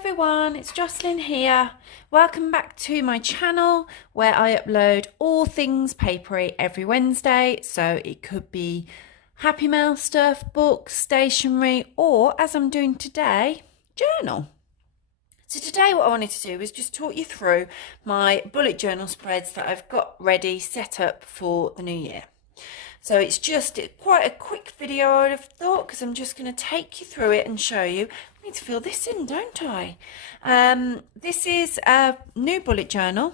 everyone, it's Jocelyn here. Welcome back to my channel where I upload all things papery every Wednesday. So it could be Happy Mail stuff, books, stationery, or as I'm doing today, journal. So today what I wanted to do was just talk you through my bullet journal spreads that I've got ready, set up for the new year. So it's quite a quick video, I would have thought, because I'm just going to take you through it and show you. I need to fill this in, don't I? This is a new bullet journal.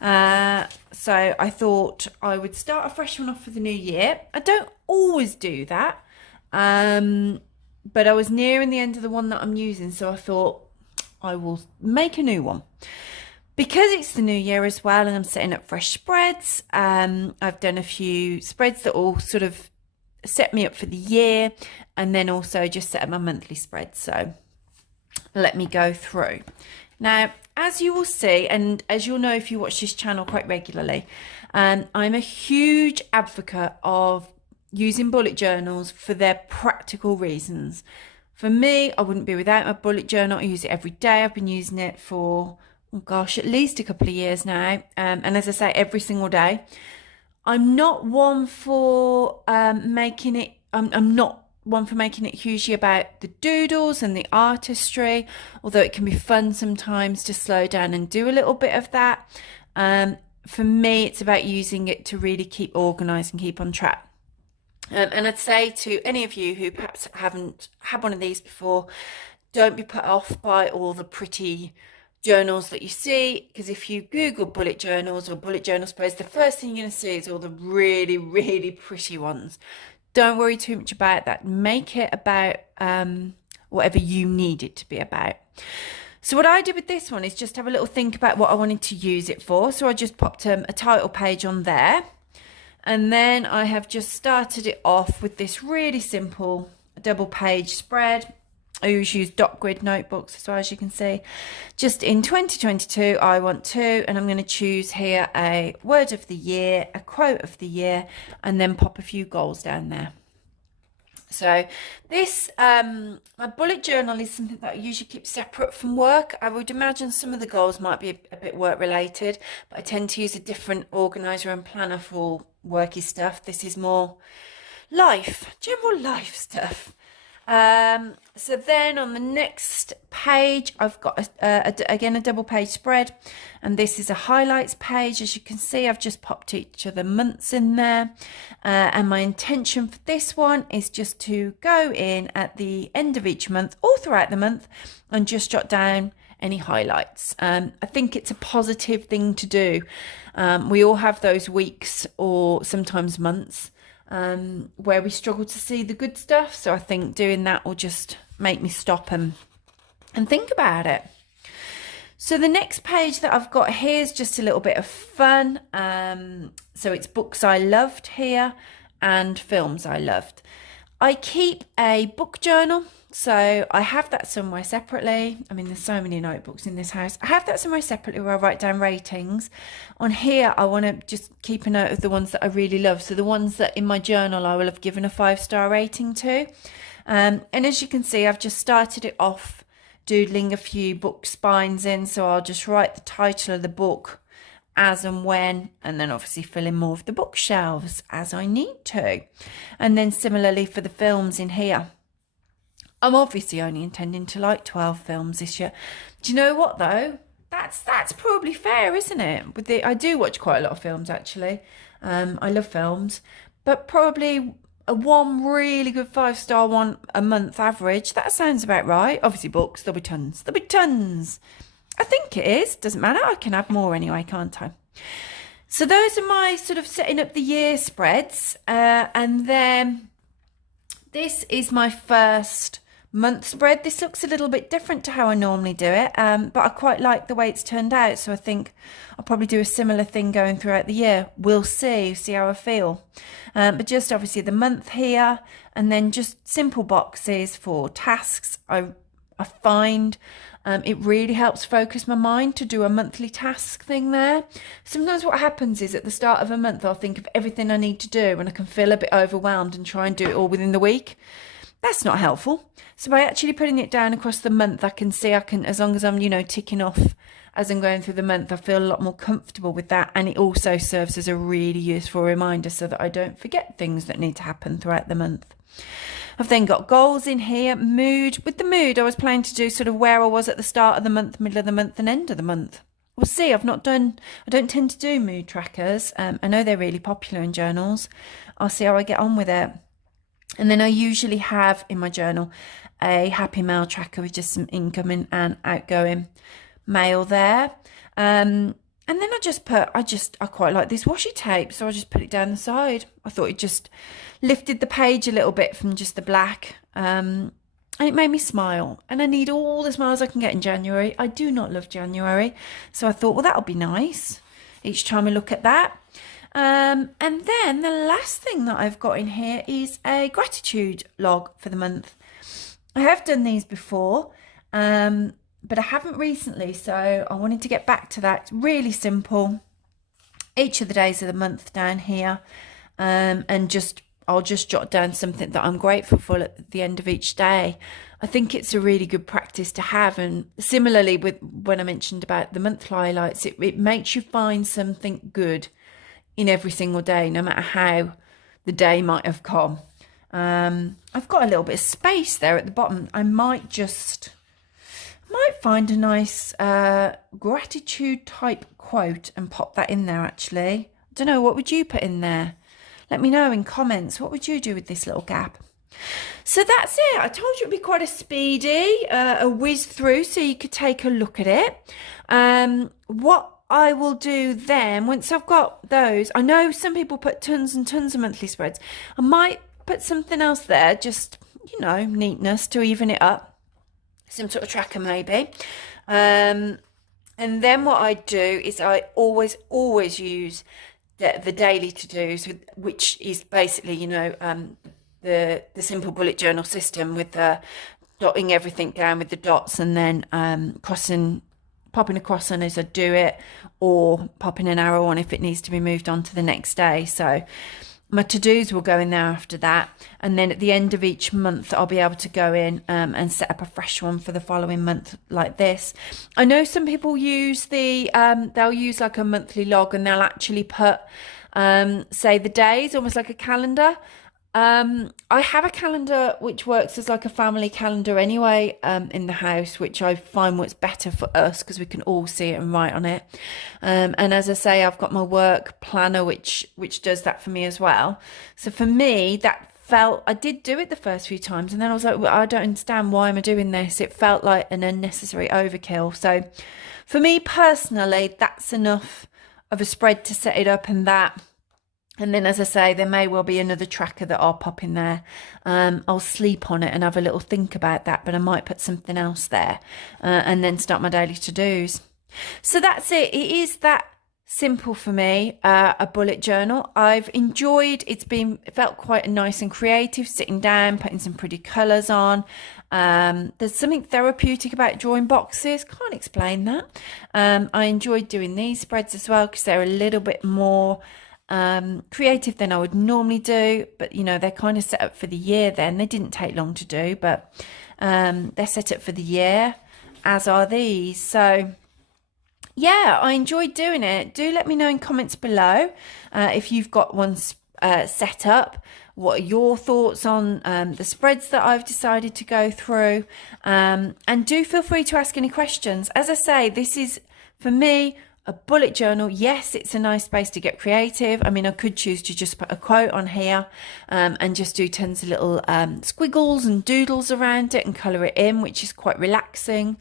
So I thought I would start a fresh one off for the new year. I don't always do that, but I was nearing the end of the one that I'm using, so I thought I will make a new one. Because it's the new year as well and I'm setting up fresh spreads, I've done a few spreads that all sort of set me up for the year and then also just set up my monthly spreads. So let me go through. Now, as you will see, and as you'll know if you watch this channel quite regularly, I'm a huge advocate of using bullet journals for their practical reasons. For me, I wouldn't be without my bullet journal. I use it every day. I've been using it for at least a couple of years now, and as I say, every single day. I'm not one for making it hugely about the doodles and the artistry, although it can be fun sometimes to slow down and do a little bit of that. For me, it's about using it to really keep organized and keep on track. And I'd say to any of you who perhaps haven't had one of these before, don't be put off by all the pretty journals that you see, because if you Google bullet journals or bullet journal spreads, the first thing you're going to see is all the really, really pretty ones. Don't worry too much about that. Make it about whatever you need it to be about. So what I did with this one is just have a little think about what I wanted to use it for. So I just popped a title page on there. And then I have just started it off with this really simple double page spread. I always use dot grid notebooks as well, as you can see. Just in 2022, I want to, and I'm going to choose here a word of the year, a quote of the year, and then pop a few goals down there. So this, my bullet journal is something that I usually keep separate from work. I would imagine some of the goals might be a bit work related, but I tend to use a different organizer and planner for worky stuff. This is more general life stuff. So then on the next page, I've got again a double page spread, and this is a highlights page. As you can see, I've just popped each of the months in there, and my intention for this one is just to go in at the end of each month or throughout the month and just jot down any highlights. I think it's a positive thing to do. We all have those weeks or sometimes months where we struggle to see the good stuff. So I think doing that will just make me stop and think about it. So the next page that I've got here is just a little bit of fun. So it's books I loved here and films I loved. I keep a book journal. So I have that somewhere separately. I mean, there's so many notebooks in this house. I have that somewhere separately where I write down ratings. On here, I want to just keep a note of the ones that I really love. So the ones that in my journal I will have given a 5-star rating to. And as you can see, I've just started it off doodling a few book spines in. So I'll just write the title of the book as and when, and then obviously fill in more of the bookshelves as I need to. And then similarly for the films in here. I'm obviously only intending to like 12 films this year. Do you know what though? That's probably fair, isn't it? I do watch quite a lot of films actually. I love films, but probably one really good 5-star one a month average. That sounds about right. Obviously books, there'll be tons. There'll be tons. I think it is. Doesn't matter. I can add more anyway, can't I? So those are my sort of setting up the year spreads. And then this is my first month spread. This looks a little bit different to how I normally do it, but I quite like the way it's turned out, so I think I'll probably do a similar thing going throughout the year. We'll see how I feel, but just obviously the month here, and then just simple boxes for tasks. I find it really helps focus my mind to do a monthly task thing there. Sometimes what happens is at the start of a month I'll think of everything I need to do and I can feel a bit overwhelmed and try and do it all within the week. That's not helpful. So by actually putting it down across the month, I can see, as long as I'm, ticking off as I'm going through the month, I feel a lot more comfortable with that. And it also serves as a really useful reminder so that I don't forget things that need to happen throughout the month. I've then got goals in here, mood. With the mood, I was planning to do sort of where I was at the start of the month, middle of the month, and end of the month. We'll see. I don't tend to do mood trackers. I know they're really popular in journals. I'll see how I get on with it. And then I usually have in my journal a happy mail tracker with just some incoming and outgoing mail there. And then I quite like this washi tape, so I just put it down the side. I thought it just lifted the page a little bit from just the black. And it made me smile. And I need all the smiles I can get in January. I do not love January. So I thought, well, that'll be nice each time I look at that. And then the last thing that I've got in here is a gratitude log for the month. I have done these before, but I haven't recently, so I wanted to get back to that. It's really simple. Each of the days of the month down here, and I'll just jot down something that I'm grateful for at the end of each day. I think it's a really good practice to have, and similarly with when I mentioned about the monthly highlights, it makes you find something good in every single day, no matter how the day might have come. I've got a little bit of space there at the bottom. I might find a nice gratitude type quote and pop that in there actually. I don't know, what would you put in there? Let me know in comments. What would you do with this little gap? So that's it. I told you it'd be quite a speedy, a whiz through so you could take a look at it. What I will do then, once I've got those, I know some people put tons and tons of monthly spreads. I might put something else there, just, neatness to even it up. Some sort of tracker maybe. And then what I do is I always use the daily to-dos, which is basically, the simple bullet journal system with the dotting everything down with the dots and then popping a cross on as I do it, or popping an arrow on if it needs to be moved on to the next day. So my to-dos will go in there after that, and then at the end of each month I'll be able to go in and set up a fresh one for the following month like this. I know some people use they'll use like a monthly log, and they'll actually put say the days, almost like a calendar. I have a calendar which works as like a family calendar anyway, in the house, which I find works better for us because we can all see it and write on it. And as I say, I've got my work planner which does that for me as well. So for me, I did do it the first few times, and then I was like, well, I don't understand, why am I doing this? It felt like an unnecessary overkill. So for me personally, that's enough of a spread to set it up, and then, as I say, there may well be another tracker that I'll pop in there. I'll sleep on it and have a little think about that, but I might put something else there and then start my daily to-dos. So that's it. It is that simple for me, a bullet journal. I've enjoyed, it felt quite nice and creative, sitting down, putting some pretty colours on. There's something therapeutic about drawing boxes. Can't explain that. I enjoyed doing these spreads as well because they're a little bit more creative than I would normally do, but they're kind of set up for the year. Then they didn't take long to do, but they're set up for the year, as are these. So yeah, I enjoyed doing it. Do let me know in comments below if you've got one set up. What are your thoughts on the spreads that I've decided to go through, and do feel free to ask any questions. As I say, this is for me a bullet journal. Yes, it's a nice space to get creative. I mean, I could choose to just put a quote on here and just do tons of little squiggles and doodles around it and colour it in, which is quite relaxing.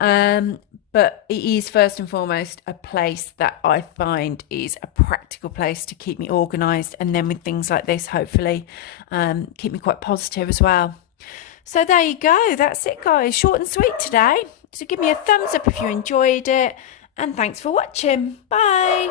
But it is first and foremost a place that I find is a practical place to keep me organised, and then with things like this, hopefully keep me quite positive as well. So there you go. That's it, guys. Short and sweet today. So give me a thumbs up if you enjoyed it. And thanks for watching. Bye.